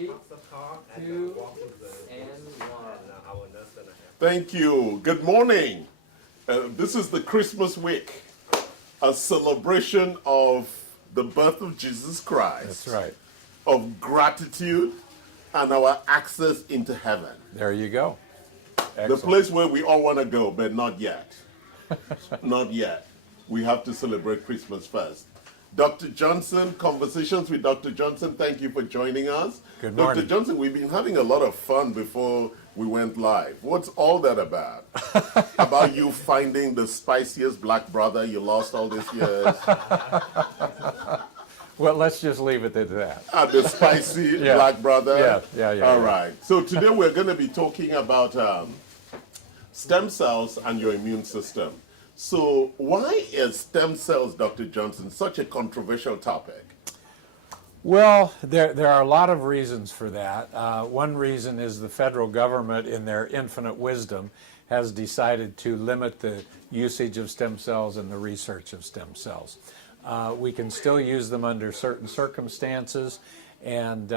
3, 2, and 1. Thank you. Good morning. This is the Christmas week, a celebration of the birth of Jesus Christ. That's right. Of gratitude and our access into heaven. There you go. The Excellent. place where we all want to go, but not yet. Not yet. We have to celebrate Christmas first. Dr. Johnson, Conversations with Dr. Johnson, thank you for joining us. Good morning. Dr. Johnson, we've been having a lot of fun before we went live. What's all that about? About you finding the spiciest black brother you lost all these years? Well, let's just leave it at that. The spicy Yeah. black brother? Yeah. All right. So today we're going to be talking about stem cells and your immune system. So why is stem cells, Dr. Johnson, such a controversial topic? Well, there are a lot of reasons for that. One reason is the federal government, in their infinite wisdom, has decided to limit the usage of stem cells and the research of stem cells. We can still use them under certain circumstances, and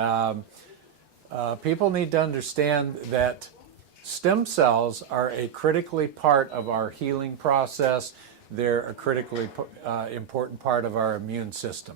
people need to understand that stem cells are a critically part of our healing process. They're a critically important part of our immune system.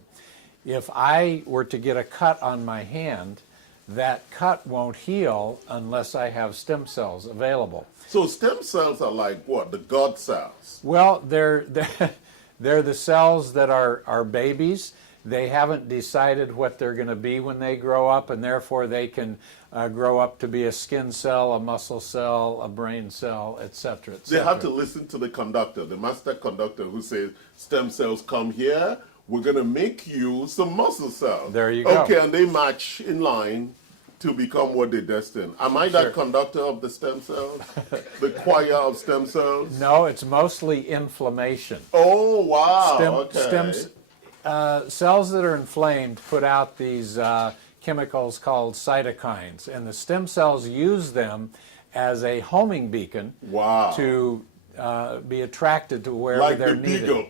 If I were to get a cut on my hand, that cut won't heal unless I have stem cells available. So stem cells are like what? The God cells? Well, they're the cells that are babies. They haven't decided what they're going to be when they grow up, and therefore they can grow up to be a skin cell, a muscle cell, a brain cell, etc., etc. They have to listen to the conductor, the master conductor, who says, stem cells come here, we're going to make you some muscle cells. There you go. Okay, and they match in line to become what they're destined. Am I that conductor of the stem cells? The choir of stem cells? No, it's mostly inflammation. Oh, wow. Cells that are inflamed put out these chemicals called cytokines, and the stem cells use them as a homing beacon to be attracted to wherever like they're the needed. beagle.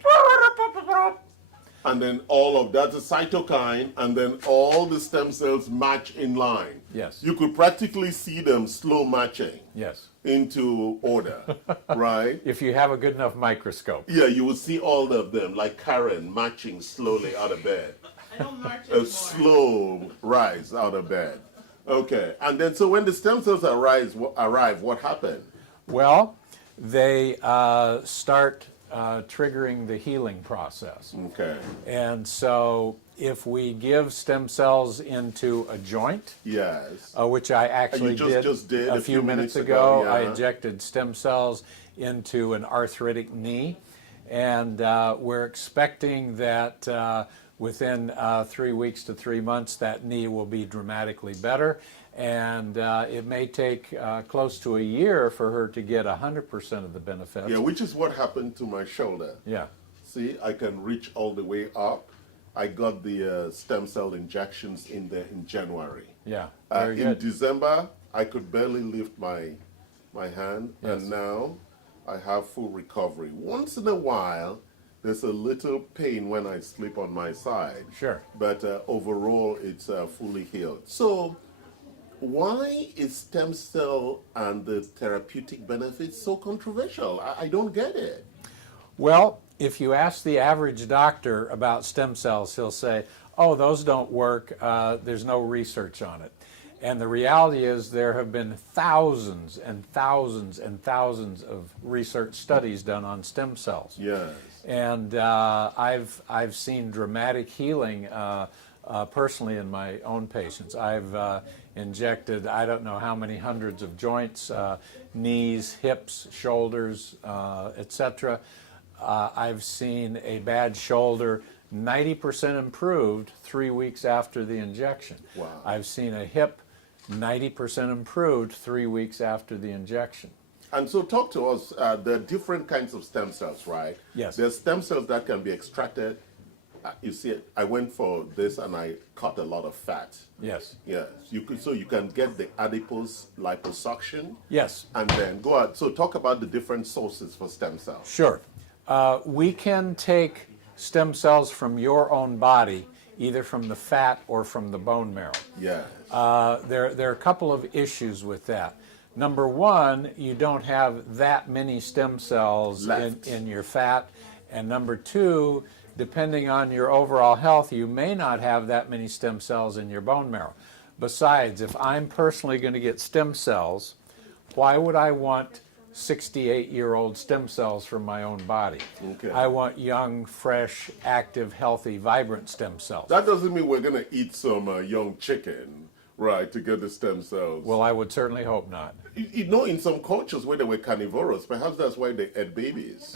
And then all of that's a cytokine, and then all the stem cells match in line. Yes. You could practically see them slow matching Yes. into order, right? If you have a good enough microscope. Yeah, you will see all of them, like Karen, matching slowly out of bed. I don't march A anymore. slow rise out of bed. Okay, and then so when the stem cells arrive, what happened? Well, they start triggering the healing process. Okay. And so if we give stem cells into a joint, Yes. which I actually just did a few minutes ago, yeah. I injected stem cells into an arthritic knee, and we're expecting that within 3 weeks to 3 months that knee will be dramatically better, and it may take close to a year for her to get 100% of the benefits. Yeah, which is what happened to my shoulder. Yeah. See, I can reach all the way up. I got the stem cell injections in there in January. Yeah, very good. In December, I could barely lift my hand, Yes. and now I have full recovery. Once in a while, there's a little pain when I sleep on my side. Sure. But overall, it's fully healed. So, why is stem cell and the therapeutic benefits so controversial? I don't get it. Well, if you ask the average doctor about stem cells, he'll say, oh, those don't work, there's no research on it. And the reality is there have been thousands and thousands and thousands of research studies done on stem cells. Yes. And I've seen dramatic healing personally in my own patients. I've injected I don't know how many hundreds of joints, knees, hips, shoulders, etc. I've seen a bad shoulder 90% improved 3 weeks after the injection. Wow. I've seen a hip 90% improved 3 weeks after the injection. And so talk to us, there are different kinds of stem cells, right? Yes. There's stem cells that can be extracted. You see, I went for this and I cut a lot of fat. Yes. Yes. So you can get the adipose liposuction. Yes. And then go out. So talk about the different sources for stem cells. Sure. We can take stem cells from your own body either from the fat or from the bone marrow. Yes. There are a couple of issues with that. Number one, you don't have that many stem cells in your fat. And number two, depending on your overall health, you may not have that many stem cells in your bone marrow. Besides, if I'm personally going to get stem cells, why would I want 68-year-old stem cells from my own body? Okay. I want young, fresh, active, healthy, vibrant stem cells. That doesn't mean we're going to eat some young chicken, right, to get the stem cells. Well, I would certainly hope not. You know, in some cultures where they were carnivorous, perhaps that's why they ate babies.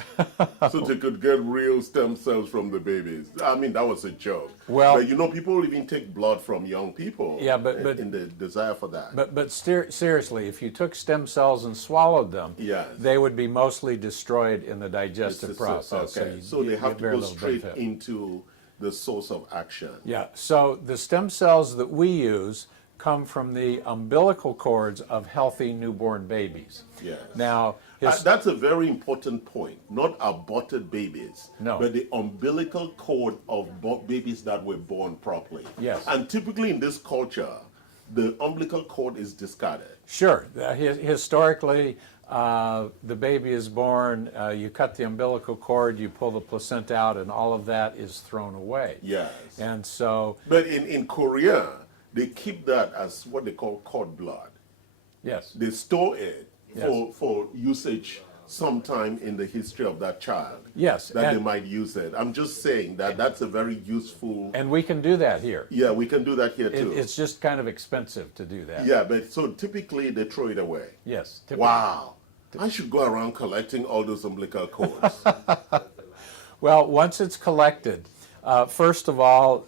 So they could get real stem cells from the babies. I mean, that was a joke. Well, but you know, people even take blood from young people. Yeah, but in the desire for that. But seriously, if you took stem cells and swallowed them, Yes. they would be mostly destroyed in the digestive process. Okay. So they have to go straight benefit. into the source of action. Yeah. So the stem cells that we use come from the umbilical cords of healthy newborn babies. Yes. Now, That's a very important point. Not aborted babies, No. but the umbilical cord of babies that were born properly. Yes. And typically in this culture, the umbilical cord is discarded. Sure. Historically, the baby is born, you cut the umbilical cord, you pull the placenta out, and all of that is thrown away. Yes. And so, But in Korea, they keep that as what they call cord blood. yes. They store it Yes. for usage sometime in the history of that child. Yes, That and- they might use it. I'm just saying that that's a very useful. And we can do that here. Yeah, we can do that here too. It's just kind of expensive to do that. Yeah, but so typically they throw it away. Yes. typically. Wow. I should go around collecting all those umbilical cords. Well, once it's collected, first of all,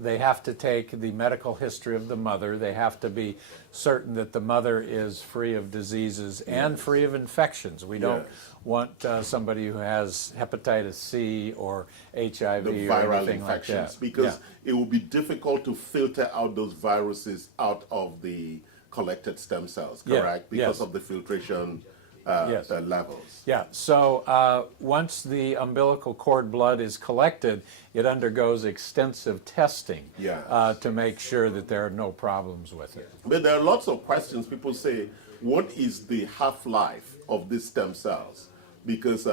they have to take the medical history of the mother. They have to be certain that the mother is free of diseases and free of infections. We don't want somebody who has hepatitis C or HIV The or viral anything like infections, that. because it will be difficult to filter out those viruses out of the collected stem cells, Yeah, correct? Because yes. of the filtration Yes. levels. Yeah, so once the umbilical cord blood is collected, it undergoes extensive testing Yes. to make sure that there are no problems with it. But there are lots of questions. People say, what is the half-life of these stem cells? Because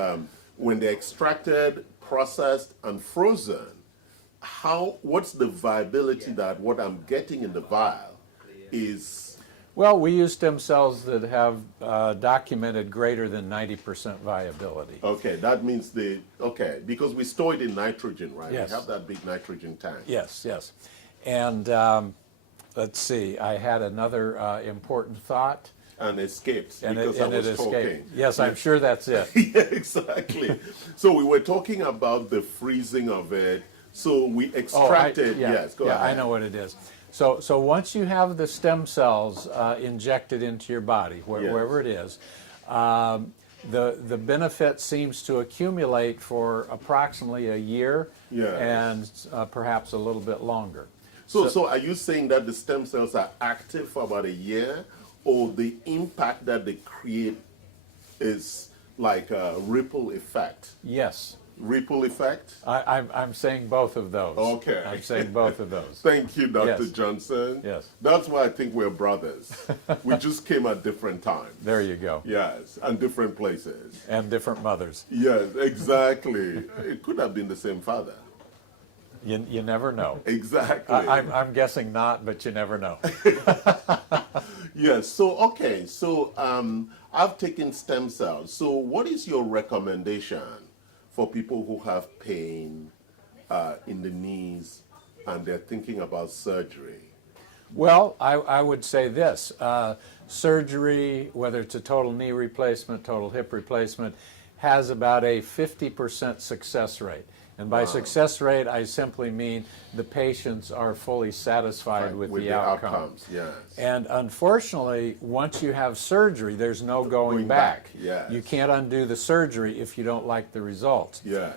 when they're extracted, processed, and frozen, what's the viability that what I'm getting in the vial is... Well, we use stem cells that have documented greater than 90% viability. Okay, that means because we store it in nitrogen, right? Yes. We have that big nitrogen tank. Yes, yes. And let's see, I had another important thought. And escaped And because it I was escaped. talking. Yes, I'm sure that's it. Yeah, exactly. So we were talking about the freezing of it. So we extracted. Yes, go ahead. I know what it is. So once you have the stem cells injected into your body, wherever it is, the benefit seems to accumulate for approximately a year and perhaps a little bit longer. So are you saying that the stem cells are active for about a year, or the impact that they create is like a ripple effect? Yes. Ripple effect? I'm saying both of those. Okay. I'm saying both of those. Thank you, Dr. Yes. Johnson. Yes. That's why I think we're brothers. We just came at different times. There you go. Yes, and different places. And different mothers. Yes, exactly. It could have been the same father. You never know. Exactly. I'm guessing not, but you never know. Yes, so I've taken stem cells. So what is your recommendation for people who have pain in the knees and they're thinking about surgery? Well, I would say this. Surgery, whether it's a total knee replacement, total hip replacement, has about a 50% success rate. And by success rate, I simply mean the patients are fully satisfied with the outcomes. Yes. And unfortunately, once you have surgery, there's no going back. Yes. You can't undo the surgery if you don't like the results. Yes.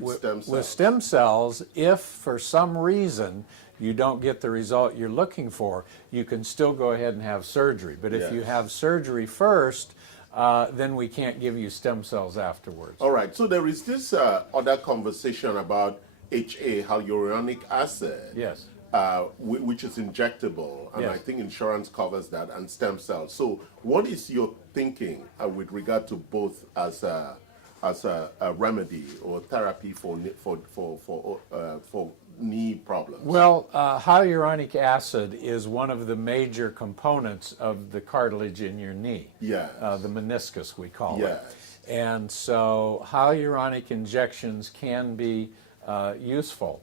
With stem cells. With stem cells, if for some reason you don't get the result you're looking for, you can still go ahead and have surgery. But if you have surgery first, then we can't give you stem cells afterwards. All right, so there is this other conversation about hyaluronic acid. Yes. Which is injectable, and Yes. I think insurance covers that, and stem cells. So, what is your thinking with regard to both as a remedy or therapy for knee problems? Well, hyaluronic acid is one of the major components of the cartilage in your knee. Yes. The meniscus, we call Yes. it. And so hyaluronic injections can be useful.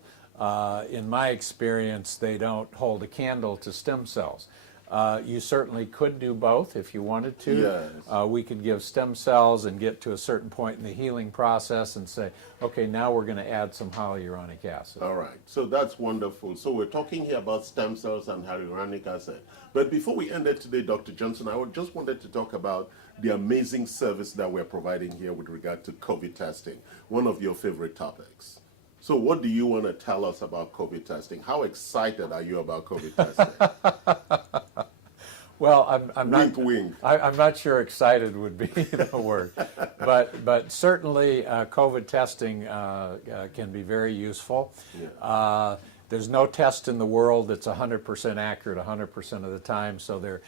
In my experience, they don't hold a candle to stem cells. You certainly could do both if you wanted to. Yes. We could give stem cells and get to a certain point in the healing process and say, okay, now we're going to add some hyaluronic acid. All right, so that's wonderful. So we're talking here about stem cells and hyaluronic acid. But before we end it today, Dr. Johnson, I just wanted to talk about the amazing service that we're providing here with regard to COVID testing, one of your favorite topics. So what do you want to tell us about COVID testing? How excited are you about COVID testing? Well, I'm not. Wink, wink. I'm not sure excited would be the word, but certainly COVID testing can be very useful. Yeah. There's no test in the world that's 100% accurate 100% of the time, so there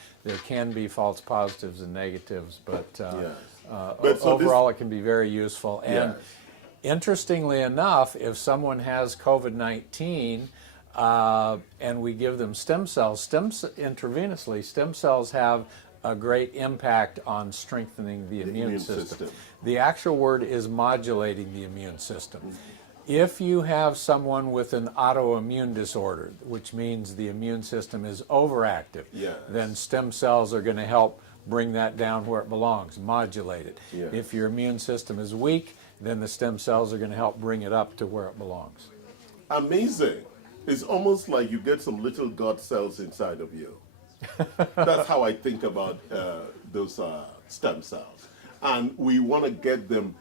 can be false positives and negatives, but, Yes. So overall it can be very useful. And Yes. interestingly enough, if someone has COVID-19 and we give them stem cells, intravenously, stem cells have a great impact on strengthening the immune system. The actual word is modulating the immune system. If you have someone with an autoimmune disorder, which means the immune system is overactive, Yes. then stem cells are going to help bring that down where it belongs, modulate it. Yes. If your immune system is weak, then the stem cells are going to help bring it up to where it belongs. Amazing. It's almost like you get some little God cells inside of you. That's how I think about those stem cells. And we want to get them,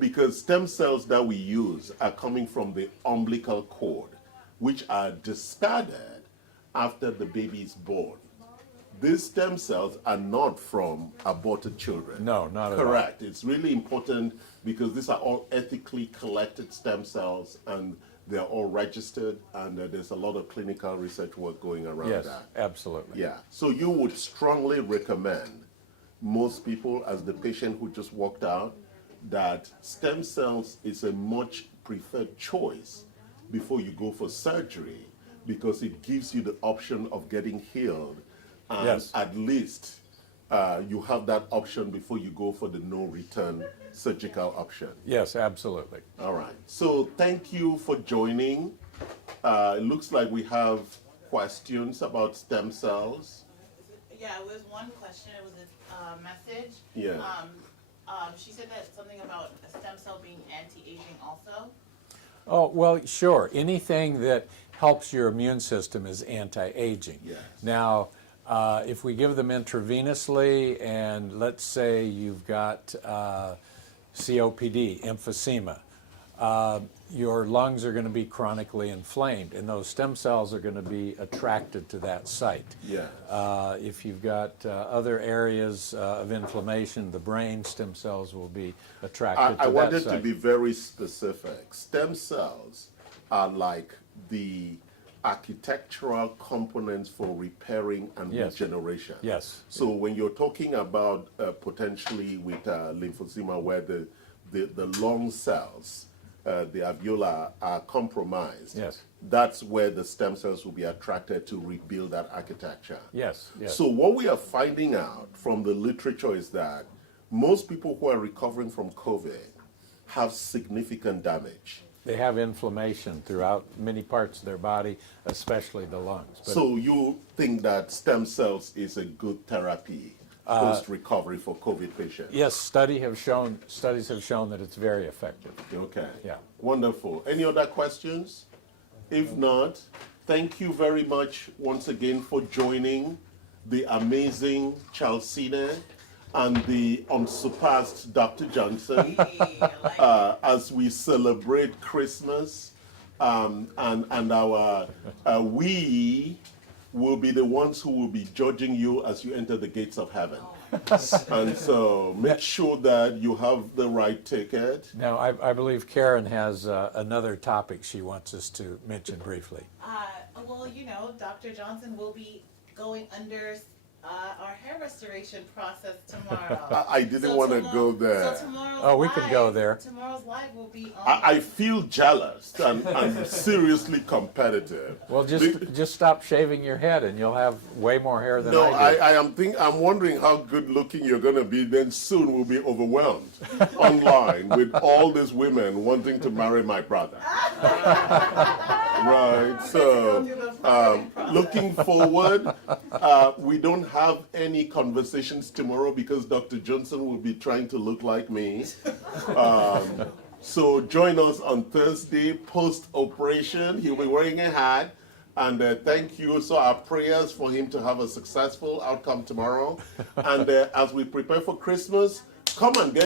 because stem cells that we use are coming from the umbilical cord, which are discarded after the baby is born. These stem cells are not from aborted children. No, not at all. Correct. It's really important because these are all ethically collected stem cells and they're all registered, and there's a lot of clinical research work going around Yes, that. absolutely. Yeah. So you would strongly recommend most people, as the patient who just walked out, that stem cells is a much preferred choice before you go for surgery because it gives you the option of getting healed. And Yes. at least you have that option before you go for the no return surgical option. Yes, absolutely. All right. So thank you for joining. It looks like we have questions about stem cells. Yeah, it was one question. It was a message. Yeah. She said that something about a stem cell being anti-aging also. Oh, well, sure. Anything that helps your immune system is anti-aging. Yes. Now, if we give them intravenously, and let's say you've got COPD, emphysema, your lungs are going to be chronically inflamed, and those stem cells are going to be attracted to that site. Yes. If you've got other areas of inflammation, the brain, stem cells will be attracted I to that wanted site. to be very specific. Stem cells are like the architectural components for repairing and Yes. regeneration. Yes. So when you're talking about potentially with lymphosema where the lung cells, the alveoli are compromised, Yes. that's where the stem cells will be attracted to rebuild that architecture. Yes, yes. So what we are finding out from the literature is that most people who are recovering from COVID have significant damage. They have inflammation throughout many parts of their body, especially the lungs. But So you think that stem cells is a good therapy post-recovery for COVID patients? yes, studies have shown that it's very effective. Okay. Yeah. Wonderful. Any other questions? If not, thank you very much once again for joining the amazing Chalcina and the unsurpassed Dr. Johnson Hey, I like it. as we celebrate Christmas and our we will be the ones who will be judging you as you enter the gates of heaven. And so make sure that you have the right ticket. Now, I believe Karen has another topic she wants us to mention briefly. Well, you know, Dr. Johnson will be going under our hair restoration process tomorrow. I didn't want to go there. So tomorrow's Oh, we can go there. Tomorrow's live will be on. I feel jealous and I'm seriously competitive. Well, just stop shaving your head and you'll have way more hair than No, I do. I'm wondering how good looking you're going to be. Then soon we'll be overwhelmed online with all these women wanting to marry my brother. Right. So looking forward, we don't have any conversations tomorrow because Dr. Johnson will be trying to look like me. So join us on Thursday post-operation. He'll be wearing a hat. And thank you. So our prayers for him to have a successful outcome tomorrow. And as we prepare for Christmas, come and get